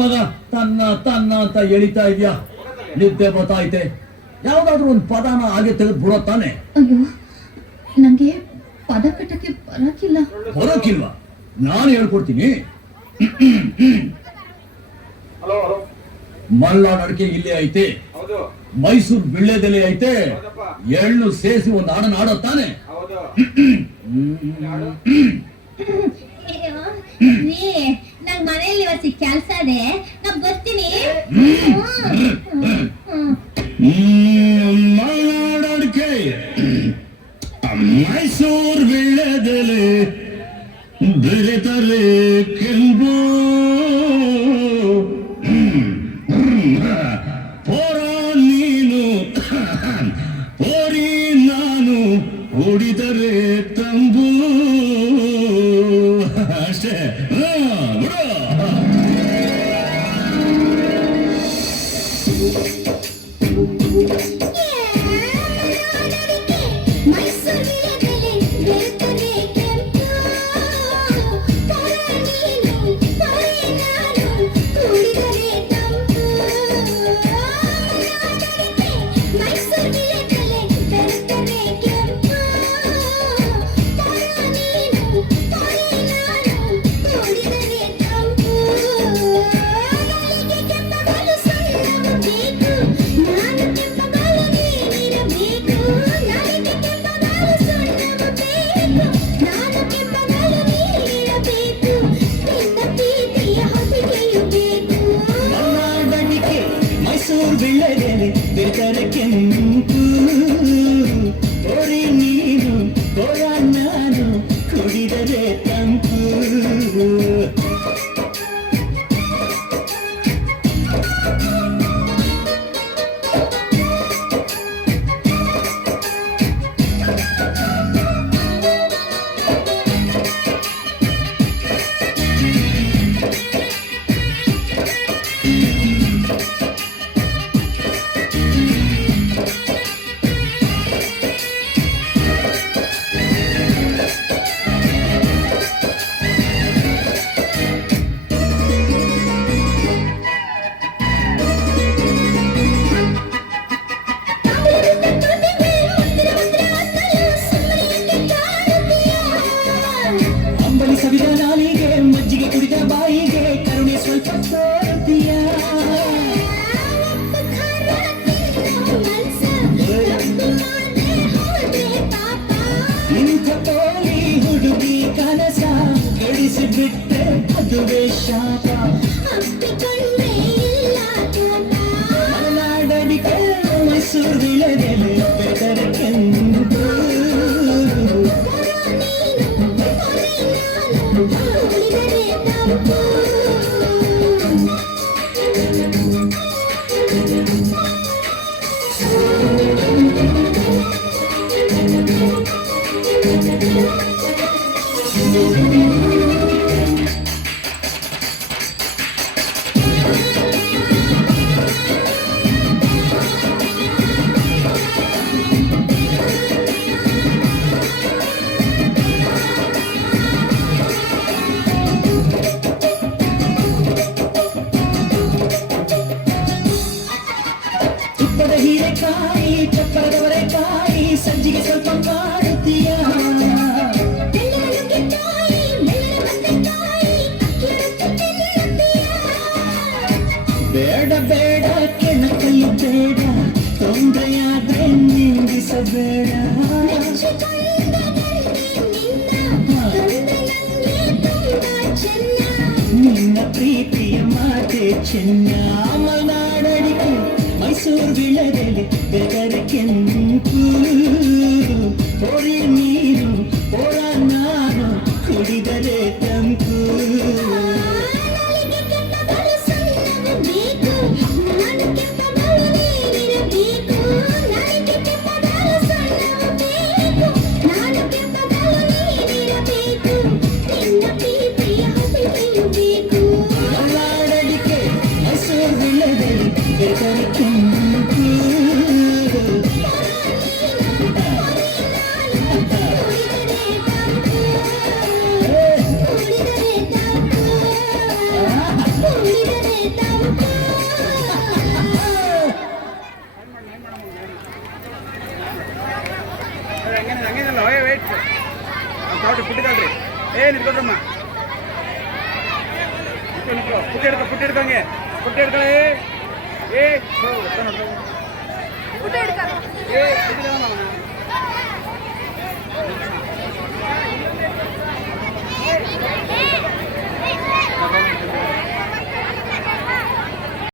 ಮಗ? ತನ್ನ ತನ್ನ ಅಂತ ಎಳಿತಾ ಇದ್ಯಾ? ನಿದ್ದೆ ಗೊತ್ತಾಯ್ತೆ ಯಾವ್ದಾದ್ರು ಒಂದು ಪದನ ಹಾಗೆ ತೆಗೆದು ಬಿಡೋ ತಾನೆ. ಅಯ್ಯೋ ನಂಗೆ ಪದ ಕಟ್ಟಕ್ಕೆ ಬರಕಿಲ್ಲ ಬರೋಕಿಲ್ವಾ ನಾನು ಹೇಳ್ಕೊಡ್ತೀನಿ. ಅಡಿಕೆ ಇಲ್ಲೇ ಐತೆ. ಹೌದು. ಮೈಸೂರು ಬಿಳ್ಳೆದೆಲೆ ಐತೆ. ಎಳ್ಳು ಸೇರಿಸಿ ಒಂದು ಹಾಡನ್ನ ಆಡೋ ತಾನೆ. ಹೌದು. ರೀ ನಂಗ್ ಮನೆಯಲ್ಲಿ ಇವತ್ತು ಕೆಲಸ ಇದೆ. ನಾ ಬರ್ತೀನಿ. ಗಳಿಸಿಬಿಟ್ಟೆ ಅದುವೇ ಶಾಪ ನಿನ್ನ ಪ್ರೀತಿಯ ಮಾತೆ ಚೆನ್ನ. ಮಲೆನಾಡಡಿಕೆ ಮೈಸೂರು ಬಿಳದೆಲೆ ಬೆದರ புட்டு எடுக்க புட்டு எடுக்காங்க புட்டு எடுக்கலே ए